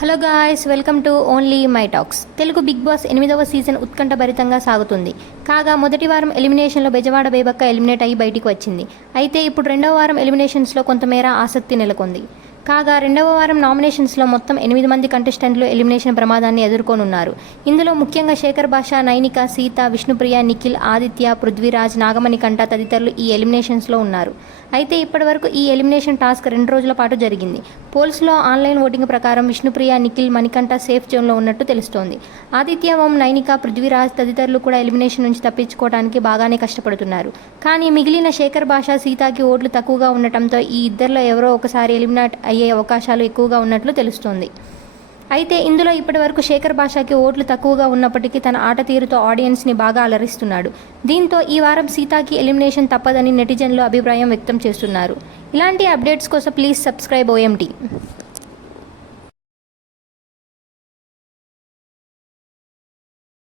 Hello guys, welcome to only my talks. Telugu Bigg Boss 8వ season ఉత్కంఠభరితంగా సాగుతుంది. కాగా మొదటి వారం ఎలిమినేషన్లో బెజవాడ బేబక్క ఎలిమినేట్ అయ్యి బయటికి వచ్చింది. అయితే ఇప్పుడు రెండవ వారం ఎలిమినేషన్స్లో కొంతమేర ఆసక్తి నెలకొంది. కాగా రెండవ వారం నామినేషన్స్లో మొత్తం 8 మంది కంటెస్టెంట్లు ఎలిమినేషన్ ప్రమాదాన్ని ఎదుర్కొనున్నారు. ఇందులో ముఖ్యంగా శేఖర్ భాష, నైనిక, సీత, విష్ణుప్రియ, నిఖిల్, ఆదిత్య, పృథ్వీరాజ్, నాగమణి కంట తదితరులు ఈ ఎలిమినేషన్స్లో ఉన్నారు. అయితే ఇప్పటివరకు ఈ ఎలిమినేషన్ టాస్క్ 2 రోజుల పాటు జరిగింది. పోల్స్లో ఆన్లైన్ ఓటింగ్ ప్రకారం విష్ణుప్రియ, నిఖిల్, మణికంఠ సేఫ్ జోన్లో ఉన్నట్టు తెలుస్తోంది. ఆదిత్య, ఓం, నైనిక, పృథ్వీరాజ్ తదితరులు కూడా ఎలిమినేషన్ నుంచి తప్పించుకోవడానికి బాగానే కష్టపడుతున్నారు. కానీ మిగిలిన శేఖర్ భాష, సీతకి ఓట్లు తక్కువగా ఉండటంతో ఈ ఇద్దరిలో ఎవరో ఒకసారి ఎలిమినేట్ అయ్యే అవకాశాలు ఎక్కువగా ఉన్నట్లు తెలుస్తోంది. అయితే ఇందులో ఇప్పటివరకు శేఖర్ భాషకి ఓట్లు తక్కువగా ఉన్నప్పటికీ తన ఆట తీరుతో ఆడియన్స్ని బాగా అలరిస్తున్నాడు. దీంతో ఈ వారం సీతాకి ఎలిమినేషన్ తప్పదని నెటిజన్లు అభిప్రాయం వ్యక్తం చేస్తున్నారు. ఇలాంటి అప్డేట్స్ కోసం ప్లీజ్ సబ్స్క్రైబ్ OMT.